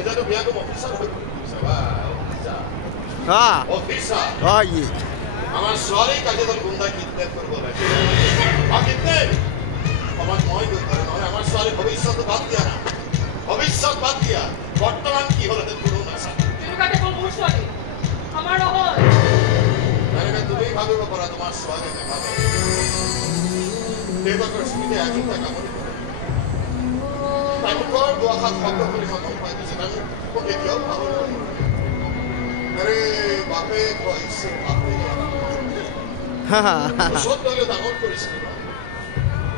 এজানো বিয়াকম অফিসাৰ হয়ে পড়ছে ভাই অফিসাৰ আমাৰ ছোৱালী কাজে তোৰ গুন্ডা কিডন্যাপ কৰবো নাকি কিডন্যাপ আমাৰ মই কৰতে নহলে আমাৰ ছোৱালী ভবিষ্যৎ বাদ দিয়া না ভবিষ্যৎ বাদ দিয়া বৰ্তমান কি হলো তো কোনো না কাকে বলবো ছোৱালী আমাৰ নহল তাহলে তুমি ভাবিব পাৰা তোমাৰ ছোৱালী ভাবে দেবকর স্মৃতি একই টাকা মনে করে তাইকর দোয়া হাত ভক্ত করে মতন পাইতে সেটা ওকে কেউ ভালো লাগে আরে বাপে কইছে বাপে সত্য হলে দামন করেছিল না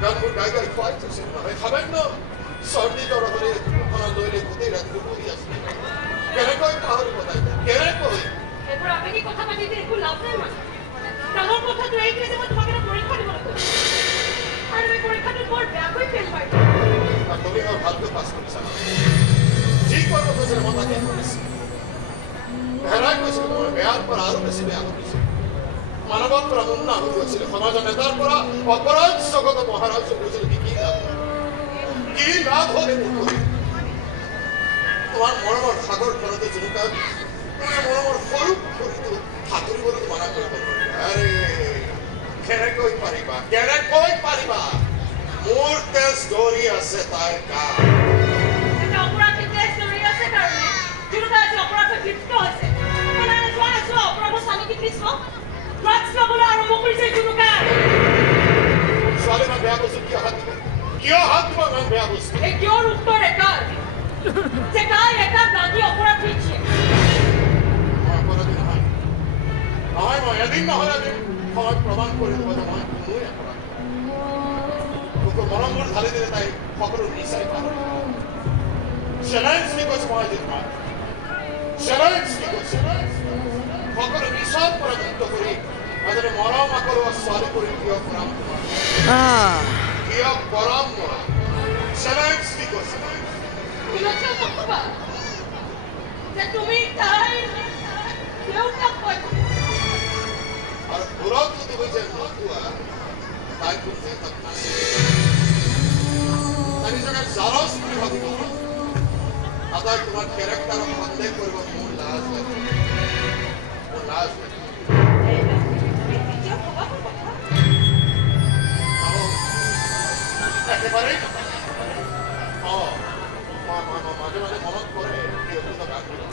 গানপুর গাইগাই খাওয়াইতেছিল না খাবেন না সর্দি জ্বর হলে ওখানে লইলে কোথায় রাত্রে বই আসবে কেন কই পাহাড় কোথায় কেন কই এরপর আপনি কি কথা বাজিয়ে একটু লাভ নেই মানে তেমন কথা তো এই কেসে তোমাকে না পরীক্ষা দিব না আর ওই পরীক্ষাটার পর ব্যাকই ফেল পাই আর তুমি আমার ভাগ্য পাস করেছ না ঠিক করবো তোদের মাথা কেন করেছি ভেড়াই করেছিল তোমার বেয়ার পর আরো বেশি বেয়া করেছে মানবত পরা মুন্না হয়েছিল সমাজ নেতার পরা অপরাধ জগত মহারাজ বলেছিল কি লাভ হবে তোমার মরমর সাগর ফেরতে চিন্তা তোমার মরমর ফরুক ফরিত হাতুরি বলে মানা করে আরে কেন কই পারিবা মোর তেজ দৌড়ি আছে তার কাজ এটা অপরাধের তেজ দৌড়ি আছে কারণে চিন্তা আছে অপরাধে লিপ্ত হয়েছে মানে জোয়ান আছে অপরাধ স্বামীকে কৃষ্ণ ড্রাগস বলে আরম্ভ করেছে জুনুকা সালে না বেয়া বস্তু কিয় হাত মানে বেয়া বস্তু এই কিয়র উত্তর একার যে কাল একার দাদি অপরাধ হয়েছে অপরাধ নহয় মই এদিন নহলে এদিন সমাজ প্রমাণ করে দেবো যে মই কোনোই অপরাধ তোকে মৰমবোৰ ঢালি দিলে তাই সকলো নিচাই পাৰ চেলেঞ্জ কৈছে মই আজি তোমাক চেলেঞ্জ কৈছে সকলো নিচাৰ পৰা মুক্ত কৰি এজনী মৰম আকৰুৱা ছোৱালী কৰি কিয় পৰাম কিয় পৰাম চেলেঞ্জ কৈছে বিলক্ষণ কবা যে তুমি তাই কেউটা কই আর দূরত যদি হয়েছে নতুয়া তাই করতে তার জায়গায় জারস কি ভাবিব আদার তোমার ক্যারেক্টার সন্দেহ করব মোর লাজ লাগে মোর লাজ লাগে একেবারে মাঝে মাঝে মনত করে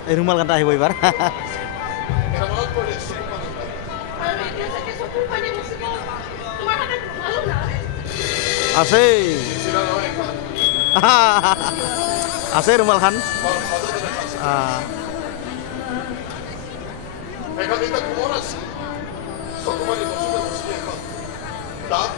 এই রুমাল কাটা আহিব এবার এটা মনত করে আছে আছে রুমাল খান এখানে একটা কুমোর আছে সকমানি বসে বসে এখন দাঁত